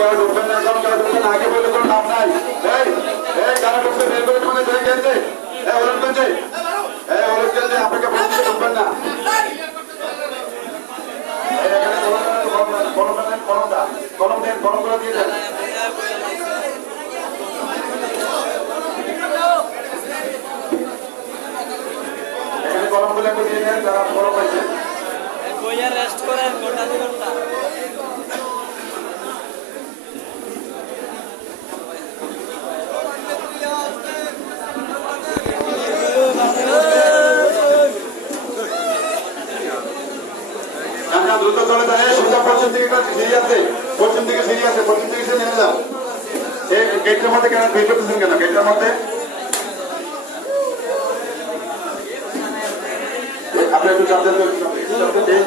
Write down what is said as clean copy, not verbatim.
কেউ ঢুকবেন না, এখন কেউ ঢুকবেন আগে বলে কোনো নাম নাই। এই এই যারা ঢুকবে বের করে মানে ধরে গেছে। হলুদ গেছে, হলুদ গেছে, আপনাকে বলতে ঢুকবেন না। কলম করে দিয়ে দেন। এখানে কলম গুলো একটু দিয়ে দেন যারা কলম পাইছে। রেস্ট করেন ঘন্টা 2 ঘন্টা। দ্রুত চলে যায়। সোজা পশ্চিম দিকে সিঁড়ি আছে, পশ্চিম দিকে সিঁড়ি আছে, পশ্চিম দিকে সে নেমে যাও। এই গেটের মধ্যে কেন ভিড় করতেছেন কেন? গেটের মধ্যে আপনি একটু চাপেন, আপনাদের